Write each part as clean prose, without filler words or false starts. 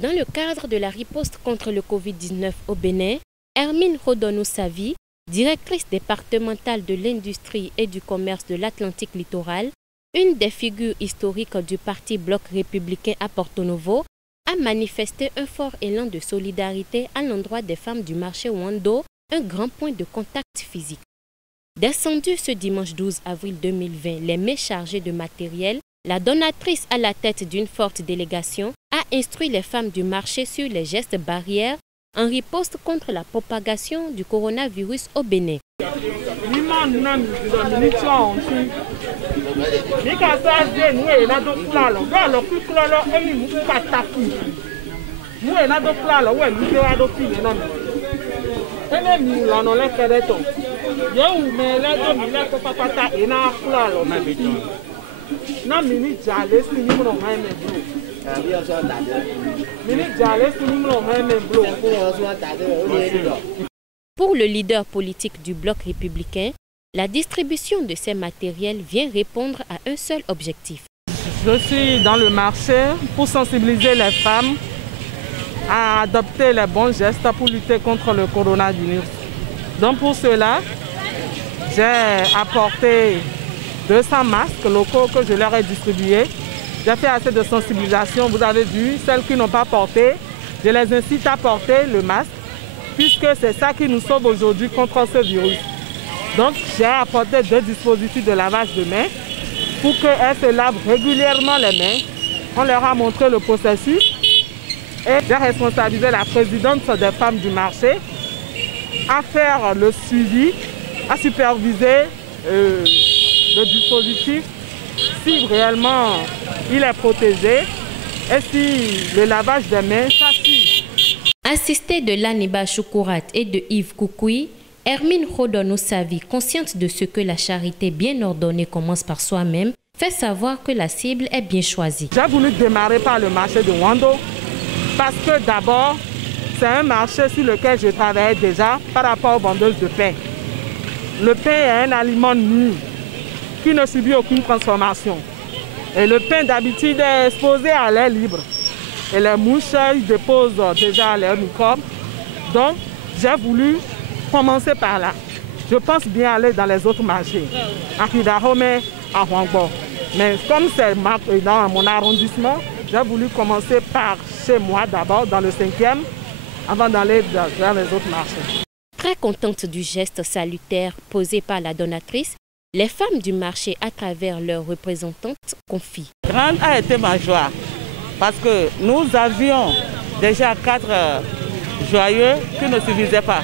Dans le cadre de la riposte contre le Covid-19 au Bénin, Hermine Rodonu-Savi, directrice départementale de l'industrie et du commerce de l'Atlantique littoral, une des figures historiques du parti Bloc républicain à Porto Novo, a manifesté un fort élan de solidarité à l'endroit des femmes du marché Wando, un grand point de contact physique. Descendue ce dimanche 12 avril 2020, les mains chargées de matériel, la donatrice à la tête d'une forte délégation a instruit les femmes du marché sur les gestes barrières en riposte contre la propagation du coronavirus au Bénin. Pour le leader politique du Bloc républicain, la distribution de ces matériels vient répondre à un seul objectif. Je suis dans le marché pour sensibiliser les femmes à adopter les bons gestes pour lutter contre le coronavirus. Donc pour cela, j'ai apporté 200 masques locaux que je leur ai distribués. J'ai fait assez de sensibilisation, vous avez vu, celles qui n'ont pas porté, je les incite à porter le masque, puisque c'est ça qui nous sauve aujourd'hui contre ce virus. Donc j'ai apporté 2 dispositifs de lavage de mains pour qu'elles se lavent régulièrement les mains. On leur a montré le processus et j'ai responsabilisé la présidente des femmes du marché à faire le suivi, à superviser le dispositif, si réellement il est protégé et si le lavage des mains s'assure. Assistée de Laniba Choukourat et de Yves Koukoui, Hermine Rodonu-Savi, consciente de ce que la charité bien ordonnée commence par soi-même, fait savoir que la cible est bien choisie. J'ai voulu démarrer par le marché de Wando parce que d'abord, c'est un marché sur lequel je travaillais déjà par rapport aux vendeuses de pain. Le pain est un aliment nu qui ne subit aucune transformation. Et le pain d'habitude est exposé à l'air libre. Et les mouches, ils déposent déjà leurs microbes. Donc, j'ai voulu commencer par là. Je pense bien aller dans les autres marchés, à Kidahome, à Huangbo. Mais comme c'est dans mon arrondissement, j'ai voulu commencer par chez moi d'abord, dans le 5e, avant d'aller vers les autres marchés. Très contente du geste salutaire posé par la donatrice, les femmes du marché, à travers leurs représentantes, confient. Grande a été ma joie, parce que nous avions déjà 4 joyeux qui ne suffisaient pas.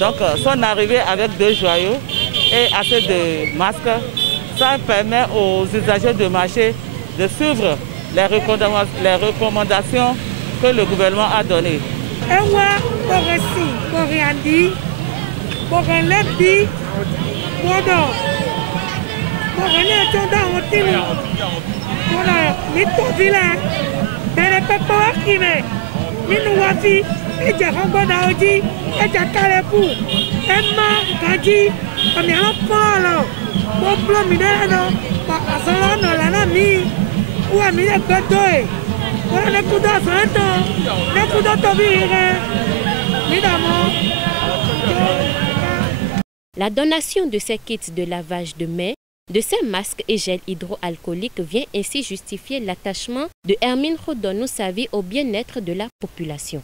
Donc, son arrivée avec 2 joyeux et assez de masques, ça permet aux usagers de marché de suivre les recommandations que le gouvernement a données. La donation de ces kits de lavage de mains, de ces masques et gels hydroalcooliques vient ainsi justifier l'attachement de Hermine Rodonu-Savi au bien-être de la population.